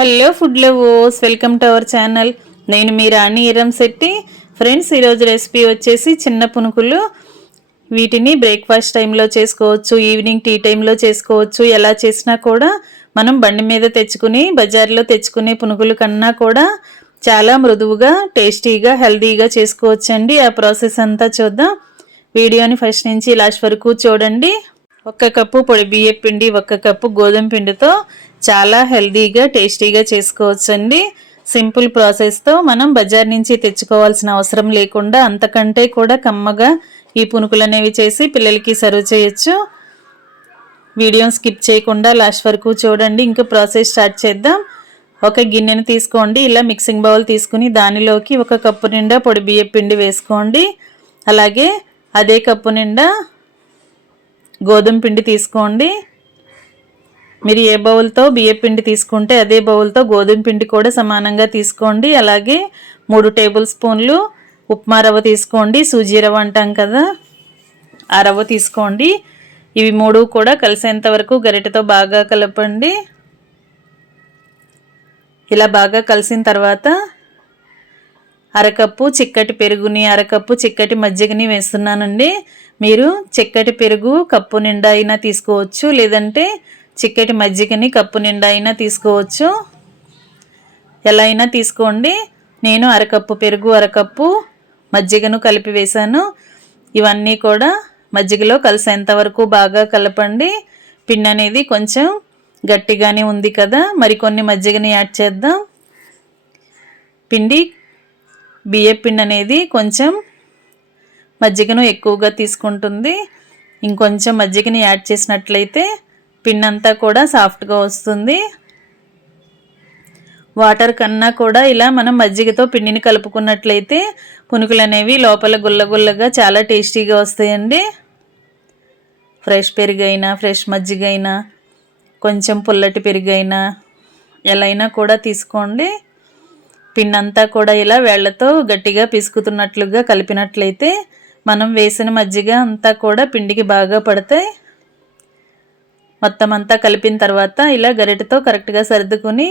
Hello food lovers, welcome to our channel. నేను మీ రాణి ఇరంశెట్టి. Friends, ఈరోజు recipe వచ్చేసి చిన్న పునుకులు. వీటిని బ్రేక్ఫాస్ట్ టైంలో చేసుకోవచ్చు, ఈవినింగ్ టీ టైంలో చేసుకోవచ్చు. ఎలా చేసినా కూడా మనం బండి మీద తెచ్చుకుని బజార్లో తెచ్చుకునే పునుకుల కన్నా కూడా చాలా మృదువుగా, టేస్టీగా, హెల్తీగా చేసుకోవచ్చండి. ఆ ప్రాసెస్ అంతా చూద్దాం. వీడియోని ఫస్ట్ నుంచి లాస్ట్ వరకు చూడండి. 1 కప్పు పొడి బియ్యం పిండి, 1 కప్పు గోధుమ పిండితో చాలా హెల్తీగా, టేస్టీగా చేసుకోవచ్చండి. సింపుల్ ప్రాసెస్తో మనం బజార్ నుంచి తెచ్చుకోవాల్సిన అవసరం లేకుండా అంతకంటే కూడా కమ్మగా ఈ పునుకులు అనేవి చేసి పిల్లలకి సర్వ్ చేయొచ్చు. వీడియోని స్కిప్ చేయకుండా లాస్ట్ వరకు చూడండి. ఇంకా ప్రాసెస్ స్టార్ట్ చేద్దాం. ఒక గిన్నెని తీసుకోండి. ఇలా మిక్సింగ్ బౌల్ తీసుకుని దానిలోకి 1 కప్పు నిండా పొడి బియ్యం పిండి వేసుకోండి. అలాగే అదే కప్పు నిండా గోధుమ పిండి తీసుకోండి. మీరు ఏ బౌల్తో బియ్యం పిండి తీసుకుంటే అదే బౌల్తో గోధుమ పిండి కూడా సమానంగా తీసుకోండి. అలాగే 3 టేబుల్ స్పూన్లు ఉప్మా రవ్వ తీసుకోండి. సూజీ రవ్వ అంటాం కదా, ఆ రవ్వ తీసుకోండి. ఇవి 3 కూడా కలిసేంత వరకు గరిటెతో బాగా కలపండి. ఇలా బాగా కలిసిన తర్వాత అరకప్పు చిక్కటి పెరుగుని, అరకప్పు చిక్కటి మజ్జిగని వేస్తున్నానండి. మీరు చిక్కటి పెరుగు కప్పు నిండా అయినా తీసుకోవచ్చు, లేదంటే చిక్కటి మజ్జిగని కప్పు నిండా అయినా తీసుకోవచ్చు. ఎలా అయినా తీసుకోండి. నేను అరకప్పు పెరుగు, అరకప్పు మజ్జిగను కలిపి వేశాను. ఇవన్నీ కూడా మజ్జిగలో కలిసేంత వరకు బాగా కలపండి. పిండి అనేది కొంచెం గట్టిగానే ఉంది కదా, మరికొన్ని మజ్జిగని యాడ్ చేద్దాం. బియ్యం పిండి అనేది కొంచెం మజ్జిగను ఎక్కువగా తీసుకుంటుంది. ఇంకొంచెం మజ్జిగని యాడ్ చేసినట్లయితే పిండి అంతా కూడా సాఫ్ట్గా వస్తుంది. వాటర్ కన్నా కూడా ఇలా మనం మజ్జిగతో పిండిని కలుపుకున్నట్లయితే పునుకులు అనేవి లోపల గుల్లగుల్లగా చాలా టేస్టీగా వస్తాయండి. ఫ్రెష్ పెరుగైనా, ఫ్రెష్ మజ్జిగైనా, కొంచెం పుల్లటి పెరుగైనా ఎలా అయినా కూడా తీసుకోండి. పిండి అంతా కూడా ఇలా వేళ్లతో గట్టిగా పిసుకుతున్నట్లుగా కలిపినట్లయితే మనం వేసిన మజ్జిగ అంతా కూడా పిండికి బాగా పడతాయి. మొత్తం అంతా కలిపిన తర్వాత ఇలా గరిటెతో కరెక్ట్గా సర్దుకుని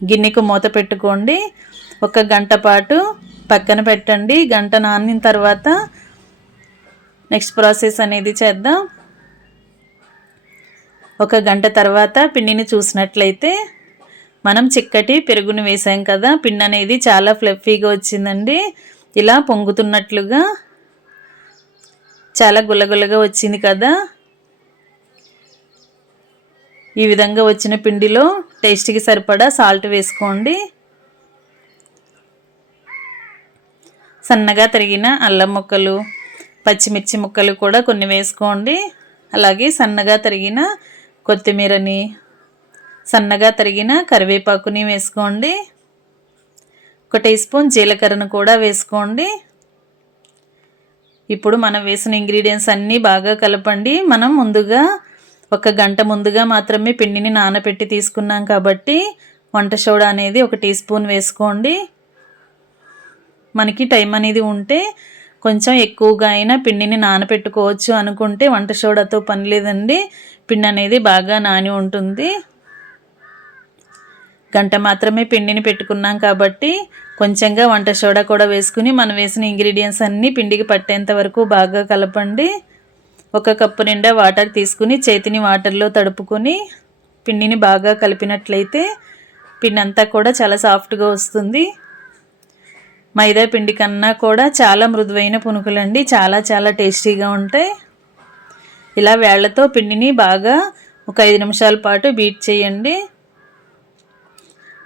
గిన్నెకు మూత పెట్టుకోండి. 1 గంట పాటు పక్కన పెట్టండి. గంట నానిన తర్వాత నెక్స్ట్ ప్రాసెస్ అనేది చేద్దాం. 1 గంట తర్వాత పిండిని చూసినట్లయితే మనం చిక్కటి పెరుగుని వేసాం కదా, పిండి అనేది చాలా ఫ్లఫీగా వచ్చిందండి. ఇలా పొంగుతున్నట్లుగా చాలా గుల్లగుల్లగా వచ్చింది కదా. ఈ విధంగా వచ్చిన పిండిలో టేస్ట్కి సరిపడా సాల్ట్ వేసుకోండి. సన్నగా తరిగిన అల్లం ముక్కలు, పచ్చిమిర్చి ముక్కలు కూడా కొన్ని వేసుకోండి. అలాగే సన్నగా తరిగిన కొత్తిమీరని, సన్నగా తరిగిన కరివేపాకుని వేసుకోండి. 1 టీ స్పూన్ జీలకర్రను కూడా వేసుకోండి. ఇప్పుడు మనం వేసిన ఇంగ్రీడియంట్స్ అన్నీ బాగా కలపండి. మనం ముందుగా 1 గంట ముందుగా మాత్రమే పిండిని నానబెట్టి తీసుకున్నాం కాబట్టి వంట సోడా అనేది 1 టీ స్పూన్ వేసుకోండి. మనకి టైం అనేది ఉంటే కొంచెం ఎక్కువగా అయినా పిండిని నానబెట్టుకోవచ్చు. అనుకుంటే వంట సోడాతో పని లేదండి, పిండి అనేది బాగా నాని ఉంటుంది. గంట మాత్రమే పిండిని పెట్టుకున్నాం కాబట్టి కొంచెంగా వంట సోడా కూడా వేసుకుని మనం వేసిన ఇంగ్రీడియంట్స్ అన్నీ పిండికి పట్టేంత వరకు బాగా కలపండి. 1 కప్పు నిండా వాటర్ తీసుకుని చేతిని వాటర్లో తడుపుకొని పిండిని బాగా కలిపినట్లయితే పిండి అంతా కూడా చాలా సాఫ్ట్గా వస్తుంది. మైదా పిండి కన్నా కూడా చాలా మృదువైన పునుకులండి, చాలా చాలా టేస్టీగా ఉంటాయి. ఇలా వేళ్లతో పిండిని బాగా 5 నిమిషాల పాటు బీట్ చేయండి.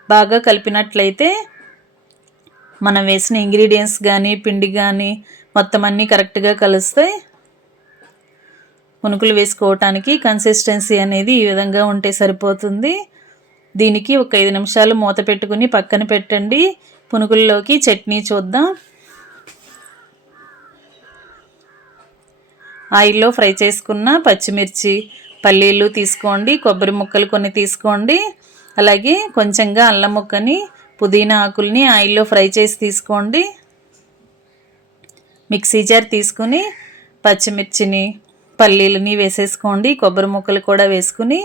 బాగా కలిపినట్లయితే మనం వేసిన ఇంగ్రీడియంట్స్ కానీ, పిండి కానీ మొత్తం అన్నీ కరెక్ట్గా కలుస్తాయి. పునుకులు వేసుకోవటానికి కన్సిస్టెన్సీ అనేది ఈ విధంగా ఉంటే సరిపోతుంది. దీనికి 5 నిమిషాలు మూత పెట్టుకుని పక్కన పెట్టండి. పునుకుల్లోకి చట్నీ చూద్దాం. ఆయిల్లో ఫ్రై చేసుకున్న పచ్చిమిర్చి, పల్లీలు తీసుకోండి. కొబ్బరి ముక్కలు కొన్ని తీసుకోండి. అలాగే కొంచెంగా అల్లం ముక్కని, పుదీనా ఆకుల్ని ఆయిల్లో ఫ్రై చేసి తీసుకోండి. మిక్సీ జార్ తీసుకుని పచ్చిమిర్చిని, పల్లీలని వేసేసుకోండి. కొబ్బరి ముక్కలు కూడా వేసుకుని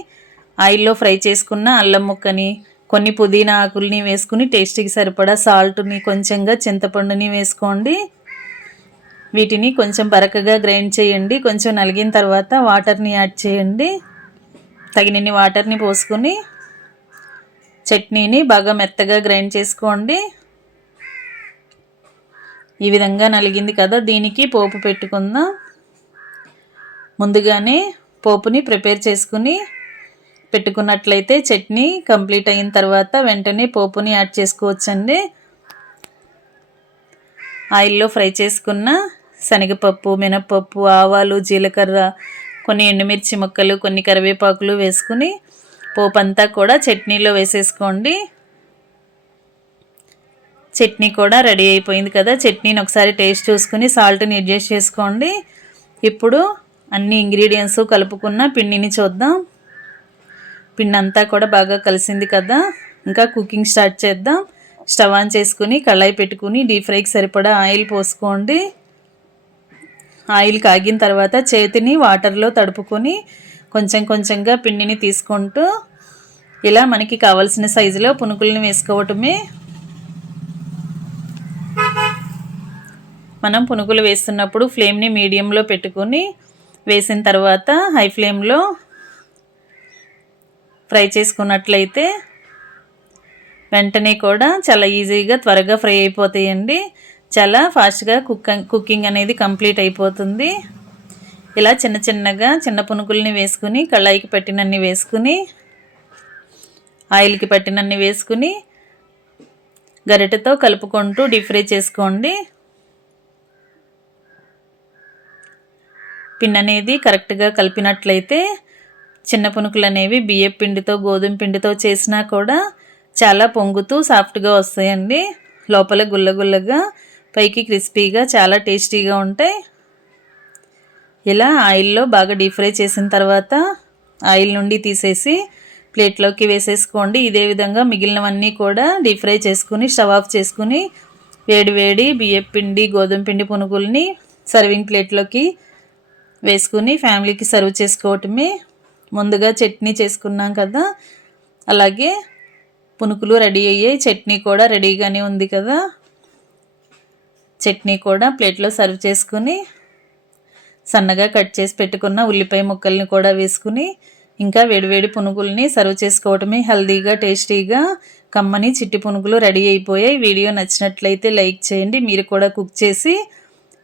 ఆయిల్లో ఫ్రై చేసుకున్న అల్లం ముక్కని, కొన్ని పుదీనా ఆకుల్ని వేసుకుని టేస్ట్కి సరిపడా సాల్ట్ని, కొంచెంగా చింతపండుని వేసుకోండి. వీటిని కొంచెం బరకగా గ్రైండ్ చేయండి. కొంచెం నలిగిన తర్వాత వాటర్ని యాడ్ చేయండి. తగినన్ని వాటర్ని పోసుకొని చట్నీని బాగా మెత్తగా గ్రైండ్ చేసుకోండి. ఈ విధంగా నలిగింది కదా, దీనికి పోపు పెట్టుకుందాం. ముందుగానే పోపుని ప్రిపేర్ చేసుకుని పెట్టుకున్నట్లయితే చట్నీ కంప్లీట్ అయిన తర్వాత వెంటనే పోపుని యాడ్ చేసుకోవచ్చండి. ఆయిల్లో ఫ్రై చేసుకున్న శనగపప్పు, మినపప్పు, ఆవాలు, జీలకర్ర, కొన్ని ఎండుమిర్చి ముక్కలు, కొన్ని కరివేపాకులు వేసుకుని పోపు అంతా కూడా చట్నీలో వేసేసుకోండి. చట్నీ కూడా రెడీ అయిపోయింది కదా. చట్నీని ఒకసారి టేస్ట్ చూసుకుని సాల్ట్ని అడ్జస్ట్ చేసుకోండి. ఇప్పుడు అన్ని ఇంగ్రీడియంట్స్ కలుపుకున్న పిండిని చూద్దాం. పిండి అంతా కూడా బాగా కలిసింది కదా. ఇంకా కుకింగ్ స్టార్ట్ చేద్దాం. స్టవ్ ఆన్ చేసుకుని కళాయి పెట్టుకుని డీప్ ఫ్రైకి సరిపడా ఆయిల్ పోసుకోండి. ఆయిల్ కాగిన తర్వాత చేతిని వాటర్లో తడుపుకొని కొంచెం కొంచెంగా పిండిని తీసుకుంటూ ఇలా మనకి కావాల్సిన సైజులో పునుకుల్ని వేసుకోవటమే. మనం పునుకులు వేస్తున్నప్పుడు ఫ్లేమ్ని మీడియంలో పెట్టుకొని వేసిన తర్వాత హై ఫ్లేమ్లో ఫ్రై చేసుకున్నట్లయితే వెంటనే కూడా చాలా ఈజీగా త్వరగా ఫ్రై అయిపోతాయండి. చాలా ఫాస్ట్గా కుకింగ్ అనేది కంప్లీట్ అయిపోతుంది. ఇలా చిన్న చిన్నగా చిన్న పునుకుల్ని వేసుకుని కళాయికి పట్టినన్ని వేసుకుని ఆయిల్కి పట్టినన్ని వేసుకుని గరిటెతో కలుపుకుంటూ డీప్ ఫ్రై చేసుకోండి. పిండి అనేది కరెక్ట్గా కలిపినట్లయితే చిన్న పునుకులు అనేవి బియ్యం పిండితో, గోధుమ పిండితో చేసినా కూడా చాలా పొంగుతూ సాఫ్ట్గా వస్తాయండి. లోపల గుల్లగుల్లగా, పైకి క్రిస్పీగా, చాలా టేస్టీగా ఉంటాయి. ఇలా ఆయిల్లో బాగా డీప్ ఫ్రై చేసిన తర్వాత ఆయిల్ నుండి తీసేసి ప్లేట్లోకి వేసేసుకోండి. ఇదే విధంగా మిగిలినవన్నీ కూడా డీప్ ఫ్రై చేసుకుని స్టవ్ ఆఫ్ చేసుకుని వేడి వేడి బియ్యం పిండి, గోధుమ పిండి పునుగుల్ని సర్వింగ్ ప్లేట్లోకి వేసుకుని ఫ్యామిలీకి సర్వ్ చేసుకోవటమే. ముందుగా చట్నీ చేసుకున్నాం కదా, అలాగే పునుకులు రెడీ అయ్యాయి. చట్నీ కూడా రెడీగానే ఉంది కదా. చట్నీ కూడా ప్లేట్లో సర్వ్ చేసుకుని సన్నగా కట్ చేసి పెట్టుకున్న ఉల్లిపాయ ముక్కల్ని కూడా వేసుకుని ఇంకా వేడివేడి పునుగుల్ని సర్వ్ చేసుకోవటమే. హెల్తీగా, టేస్టీగా కమ్మని చిట్టి పునుగులు రెడీ అయిపోయాయి. వీడియో నచ్చినట్లయితే లైక్ చేయండి. మీరు కూడా కుక్ చేసి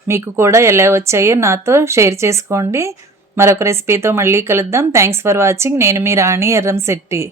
మీకు కూడా ఎలా వచ్చాయో నాతో షేర్ చేసుకోండి. మరొక రెసిపీతో మళ్ళీ కలుద్దాం. Thanks for watching. నేను మీ రాణి ఎర్రంశెట్టి.